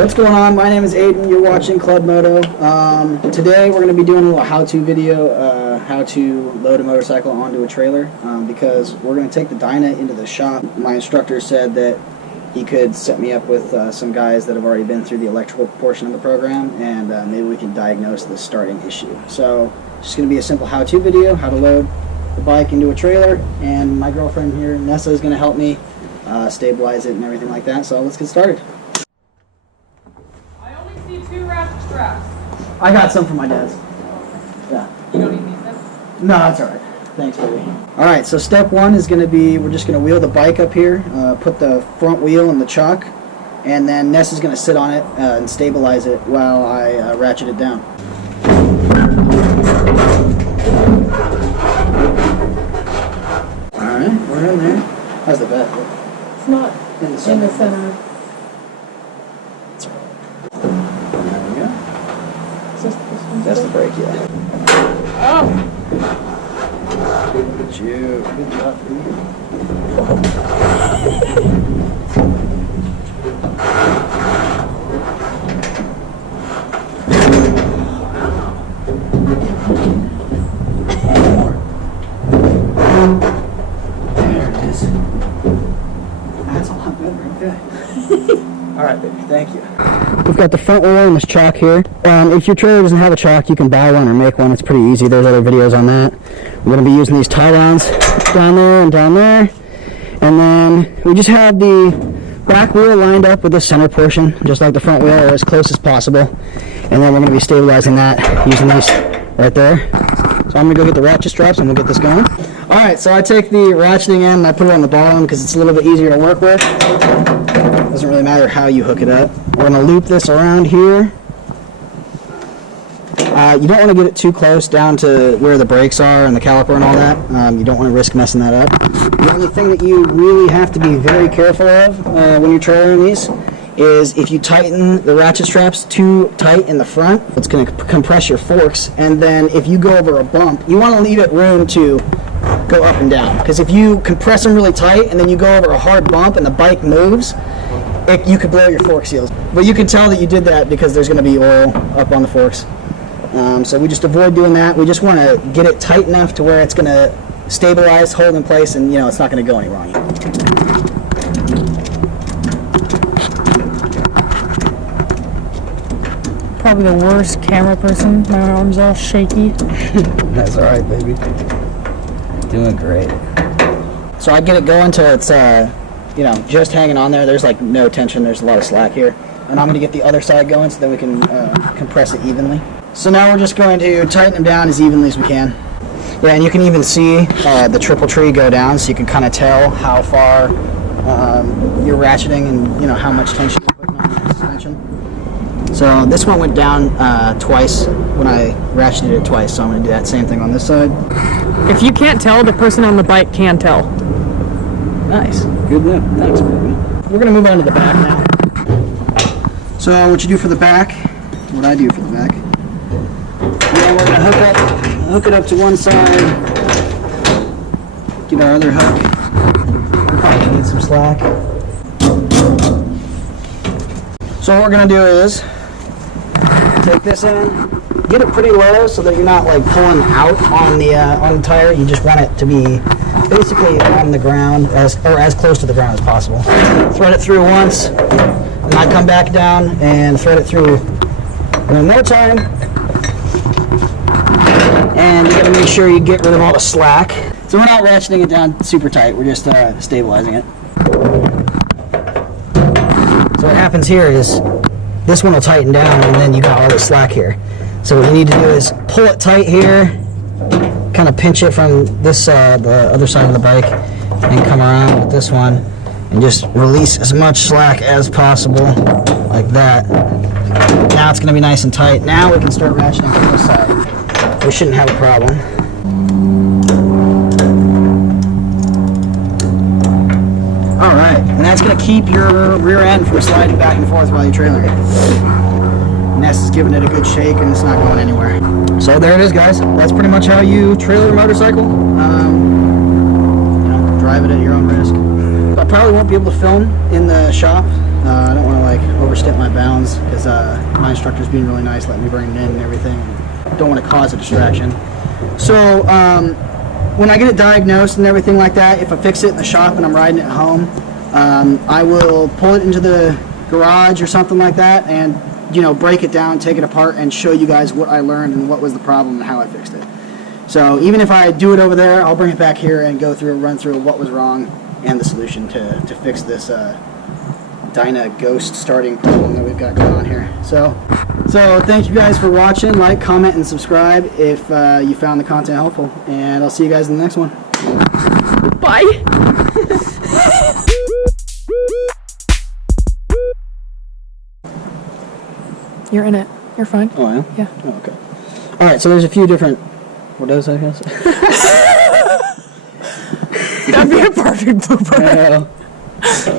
What's going on? My name is Aiden. You're watching CLUBBMOTO. Today we're going to be doing a little how-to video, how to load a motorcycle onto a trailer, because we're going to take the Dyna into the shop. My instructor said that he could set me up with some guys that have already been through the electrical portion of the program, and maybe we can diagnose the starting issue. So it's just going to be a simple how-to video, how to load the bike into a trailer, and my girlfriend here, Nessa, is going to help me stabilize it and everything like that. So let's get started. Two ratchet straps. I got some for my dad's. Yeah. You don't need these then? No, that's alright. Thanks, baby. Alright, so step one is going to be, we're just going to wheel the bike up here, put the front wheel in the chock, and then Ness is going to sit on it and stabilize it while I ratchet it down. Alright, we're in there. How's the back? It's not in the center. That's the brake, yeah. Oh! Look at you. Good job, dude. There it is. That's a lot better, okay. Alright, baby, thank you. We've got the front wheel and this chock here. If your trailer doesn't have a chock, you can buy one or make one. It's pretty easy. There's other videos on that. We're going to be using these tie downs down there and down there. And then we just have the back wheel lined up with the center portion, just like the front wheel, or as close as possible. And then we're going to be stabilizing that using these right there. So I'm going to go get the ratchet straps and we'll get this going. Alright, so I take the ratcheting end and I put it on the bottom because it's a little bit easier to work with. Doesn't really matter how you hook it up. We're going to loop this around here. You don't want to get it too close down to where the brakes are and the caliper and all that. You don't want to risk messing that up. The only thing that you really have to be very careful of when you're trailering these is if you tighten the ratchet straps too tight in the front, it's going to compress your forks. And then if you go over a bump, you want to leave it room to go up and down. Because if you compress them really tight and then you go over a hard bump and the bike moves, you could blow your fork seals. But you can tell that you did that because there's going to be oil up on the forks. So we just avoid doing that. We just want to get it tight enough to where it's going to stabilize, hold in place, and it's not going to go any wrong. Probably the worst camera person. My arm's all shaky. That's alright, baby. Doing great. So I get it going till it's just hanging on there. There's like no tension. There's a lot of slack here. And I'm going to get the other side going so that we can compress it evenly. So now we're just going to tighten them down as evenly as we can. Yeah, and you can even see the triple tree go down, so you can kind of tell how far you're ratcheting and how much tension you're putting on the suspension. So this one went down twice when I ratcheted it twice, so I'm going to do that same thing on this side. If you can't tell, the person on the bike can tell. Nice. Good move. Thanks, baby. We're going to move on to the back now. So what you do for the back, what I do for the back, yeah, we're going to hook it up to one side, get our other hook, probably need some slack. So what we're going to do is take this end, get it pretty low so that you're not like pulling out on the tire. You just want it to be basically on the ground, as close to the ground as possible. Thread it through once, and I come back down and thread it through one more time. And you got to make sure you get rid of all the slack. So we're not ratcheting it down super tight, we're just stabilizing it. So what happens here is this one will tighten down and then you got all the slack here. So what you need to do is pull it tight here, kind of pinch it from this the other side of the bike, and come around with this one and just release as much slack as possible, like that. Now it's going to be nice and tight. Now we can start ratcheting from this side. We shouldn't have a problem. Alright, and that's going to keep your rear end from sliding back and forth while you're trailering. Ness is giving it a good shake and it's not going anywhere. So there it is, guys. That's pretty much how you trailer a motorcycle. Drive it at your own risk. I probably won't be able to film in the shop I don't want to like overstep my bounds because my instructor's being really nice, letting me bring it in and everything. And don't want to cause a distraction. So when I get it diagnosed and everything like that, if I fix it in the shop and I'm riding it home, I will pull it into the garage or something like that and, you know, break it down, take it apart, and show you guys what I learned and what was the problem and how I fixed it. So even if I do it over there, I'll bring it back here and go through and run through what was wrong and the solution to fix this Dyna ghost starting problem that we've got going on here. So thank you guys for watching. Like, comment, and subscribe if you found the content helpful. And I'll see you guys in the next one. Bye. You're in it. You're fine. Oh, I am? Yeah. Oh, okay. All right, so there's a few different... What else I guess? That'd be a perfect blooper.